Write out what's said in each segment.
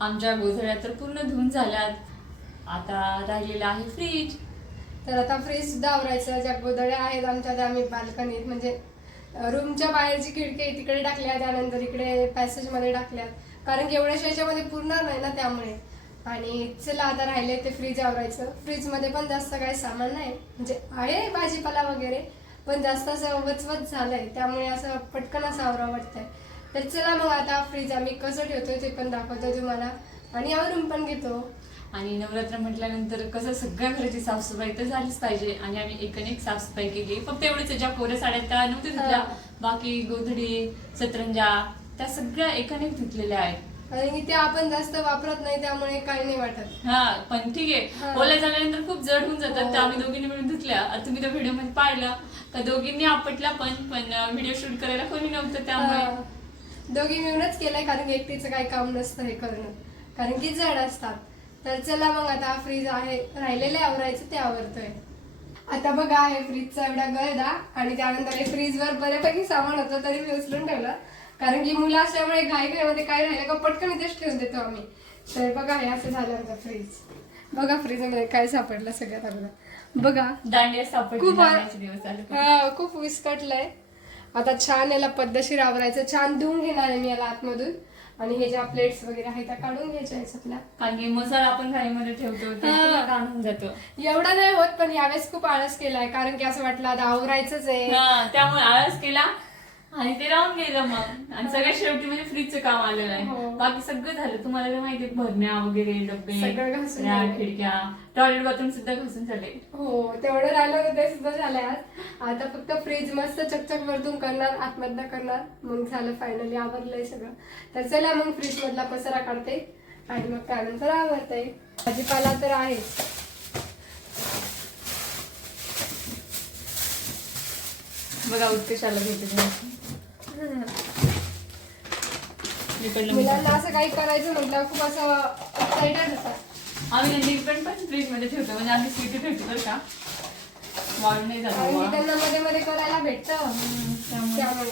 आमच्या गोधड्या तर पूर्ण धुवून झाल्यात. आता राहिलेला आहे फ्रीज तर आता फ्रीज सुद्धा आवरायचं. ज्या गोधड्या आहेत आमच्या त्या आम्ही बाल्कनीत म्हणजे रूमच्या बाहेरची खिडकी आहे तिकडे टाकल्या त्यानंतर इकडे पॅसेजमध्ये टाकल्यात कारण की एवढ्याशा याच्यामध्ये पूर्ण नाही ना त्यामुळे. आणि चला आता राहिले ते फ्रीज आवरायचं. फ्रीजमध्ये पण जास्त काही सामान नाही. म्हणजे आहे भाजीपाला वगैरे पण जास्त असं वचवच झालंय. त्यामुळे असं पटकन असं आवरा वाटतंय. तर चला मग आता फ्रीज आम्ही कसं ठेवतोय ते पण दाखवतो तुम्हाला. आणि आवरून पण घेतो. आणि नवरात्र म्हटल्यानंतर कसं सगळ्या घराची साफसफाई तर झालीच पाहिजे. आणि आम्ही एकनेक साफसफाई केली. फक्त एवढेच ज्या कोऱ्या साड्या त्या नव्हत्या धुतल्या. बाकी गोधडी सतरंजा त्या सगळ्या एकानेक धुतलेल्या आहेत. कारण की ते आपण जास्त वापरत नाही त्यामुळे काही नाही वाटत. हा पण ठीक आहे. ओल्या झाल्यानंतर खूप जड होऊन जातात हो. त्या आम्ही दोघींनी मिळून धुतल्या. तुम्ही त्या व्हिडिओमध्ये पाहिलं. का दोघींनी आपटल्या पण पण व्हिडिओ शूट करायला कोणी नव्हतं त्यामुळे. दोघी मिळूनच केलंय कारण की एकटीचं काही काम नसतं हे करणं. कारण की जड असतात. तर चला मग आता फ्रीज आहे राहिलेले आवरायचं ते आवरतोय. आता बघा आहे फ्रीजचा एवढा गळदा आणि त्यानंतर हे फ्रीजवर बऱ्यापैकी सामान होतं तरी मी उचलून ठेवलं. कारण की मुलं असल्यामुळे घाई घाईमध्ये काय राहिलं का पटकन इथेच ठेवून देतो आम्ही. तर बघा हे असं झालं आमचं फ्रीज. बघा फ्रीजमध्ये काय सापडलं सगळ्यात अगोदर. बघा. दांडिया सापडली खूप हा खूप विस्कटलंय. आता छान याला पद्धतशीर आवरायचं. छान धुवून घेणार आहे मी याला आतमधून. आणि हे ज्या प्लेट्स वगैरे आहेत त्या काढून घ्यायच्या आपल्या कारण की मसाला आपण घाईमध्ये ठेवतो हा. घाण होऊन जातो. एवढा नाही होत पण यावेळेस खूप आळस केलाय. कारण की असं वाटलं आता आवरायचंच आहे. हा त्यामुळे आळस केला. आणि ते राहून गेलं मग. आणि सगळ्यात शेवटी म्हणजे फ्रीजचं काम आलेलं हो. आहे बाकी सगळं झालं. तुम्हाला तर माहिती भरण्या वगैरे डब्बे सगळं घासून रॅक, झालं. खिडक्या टॉयलेट बाथरूम सुद्धा घासून झाले. हो तेवढं राहिलं होतं ते सुद्धा झालंय आज. आता फक्त फ्रीज मस्त चकचक वरतून करणार आतमधनं करणार. मग झालं फायनली आवरलंय सगळं. तर चला मग फ्रीज मधला पसारा काढते. आणि मग त्यानंतर आवरते भाजीपाला तर आहेच. बघा उत्कर्षाला भेटत मुलांना असं काही करायचं म्हटलं खूप असं एक्साइटेड होतात आम्ही नंदी पण पण फ्रीजमध्ये ठेवतो म्हणजे आम्ही स्वीटी ठेवतो बरं का. वाळून नाही जात. त्यांना मध्ये मध्ये करायला भेटतं. त्यामुळे.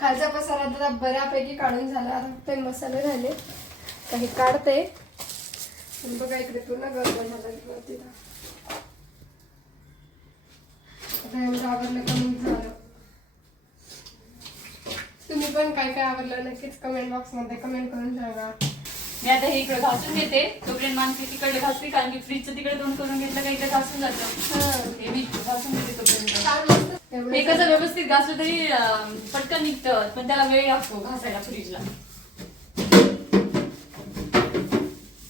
खालचा पसारा आता बऱ्यापैकी काढून झाला. हे मसाले राहिले काही काढते. बघा इकडे पूर्ण गरम झाला. ना. आता एवढं आवरलं कमी झालं? तुम्ही पण काय काय आवडलं नक्कीच कमेंट बॉक्समध्ये कमेंट करून सांगा. मी आता हे इकडे घासून घेते. तोपर्यंत मानसी तिकडे घासते कारण की फ्रीजचं तिकडे दोन करून घेतलं का इकडे घासून जातं. हा. मी घासून घेते तोपर्यंत. हे कसं व्यवस्थित घासलं तरी पटकन निघतं पण त्याला वेळ लागतो घासायला फ्रीजला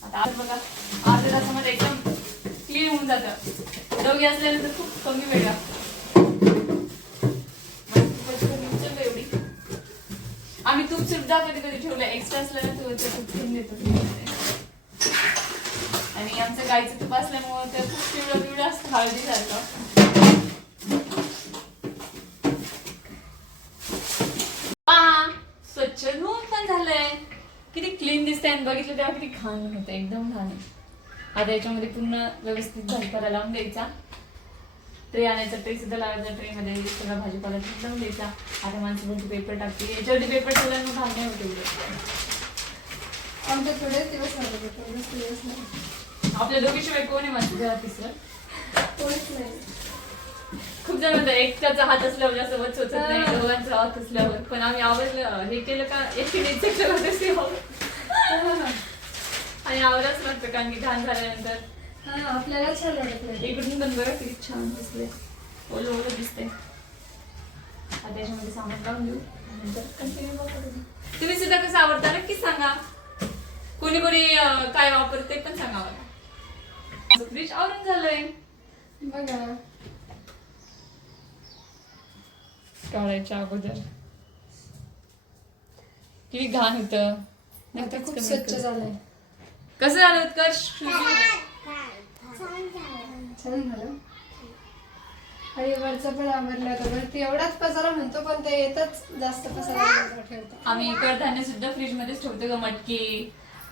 आता आज बघा. अर्ध्या तासामध्ये एकदम क्लीन होऊन जातं. दोघे असल्यानंतर खूप कमी वेळ लागतो मस्त पटकन उचललं एवढी आम्ही तूप सुद्धा कधी कधी ठेवलं एक्स्ट्रा असलं ना तू ते तूप ठेवून देतो आणि आमचं गाईचं तूप असल्यामुळं ते खूप पिवळं पिवळं असतं हळदीसारखं. पहा, स्वच्छ धुवून पण झालंय. किती क्लीन दिसतंय आणि बघितलं तेव्हा किती घाण होतं एकदम घाण. आता याच्यामध्ये पूर्ण व्यवस्थित भाजीपाला लावून द्यायचा. ट्रे आणायचा ट्रे सुद्धा लावायचा ट्रे मध्ये सगळा भाजीपाला लावून द्यायचा. आता माणसं पेपर टाकते. याच्यावरती पेपर ठेवल्यावर मग घाण नाही होते आमचे थोडेच दिवस थोडेच दिवस नाही. आपल्या दोघीशिवाय कोण आहे माझ्या घरात तिसरं कोणीच नाही. खूप जण म्हणतात एकट्याचा हात असल्यावर जास्त वच होत नाही दोघांचा हात असल्यावर. पण आम्ही आवडलं हे केलं का? एकटीने होते ते आवड. आणि आवडच लागतं कारण की घाण झाल्यानंतर हा आपल्याला छान वाटत नाही. इकडून पण बघा किती छान दिसले. ओलं ओलं दिसते आता त्याच्यामध्ये सामान लावून देऊ. नंतर कंटिन्यू तुम्ही तुम्ही सुद्धा कसं आवडता नक्कीच सांगा. कोणी कोणी काय वापरते पण सांगा मला. फ्रीज आवरून झालंय. बघा. काढायच्या अगोदर. किती घाण होतं. आता खूप स्वच्छ. झालंय. कसं झालं उत्कर्ष? छान झालं आणि वरचं पण आवडलं होतं वरती एवढाच पसारा म्हणतो पण ते येतच जास्त पसारा ठेवतो. आम्ही कडधान्य सुद्धा फ्रीज मध्येच ठेवतो ग मटकी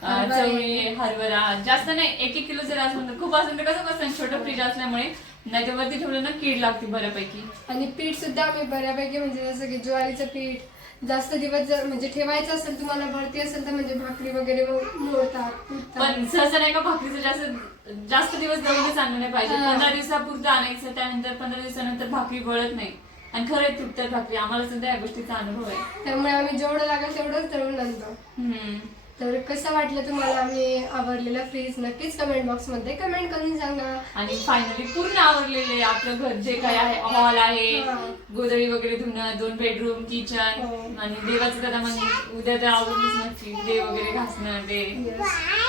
अं, हरभरे. चवळी हरभरा. जास्त नाही एक एक किलो जर असलं तर खूप असलं तर कसं बसतं छोटं फ्रीज असल्यामुळे. नाही तर वरती ठेवलं ना कीड लागते बऱ्यापैकी. आणि पीठ सुद्धा आम्ही बऱ्यापैकी म्हणजे जसं की ज्वारीचं पीठ जास्त दिवस जर म्हणजे ठेवायचं असेल तुम्हाला भरती असेल तर म्हणजे भाकरी वगैरे मोडतात. पण सहसा नाही का भाकरीचं जास्त जास्त दिवस दळून चांगलं नाही पाहिजे हा. पंधरा दिवसापुरतं आणायचं त्यानंतर पंधरा दिवसानंतर भाकरी गळत नाही आणि खरंच तुटतात भाकरी आम्हाला सुद्धा या गोष्टीचा अनुभव आहे त्यामुळे आम्ही जेवढं लागेल तेवढंच दळून आणतो हम्म. तर कसं वाटलं तुम्हाला आम्ही आवडलेला फ्रीज नक्कीच कमेंट बॉक्समध्ये कमेंट करून सांगा आणि फायनली पूर्ण आवरलेले आपलं घर जे काय आहे हॉल आहे हा. गोदडी वगैरे धुणं दोन बेडरूम किचन हो. आणि देवाचं आता म्हणजे उद्या तर आवडूनच नक्की देव वगैरे घासणं ते Yes.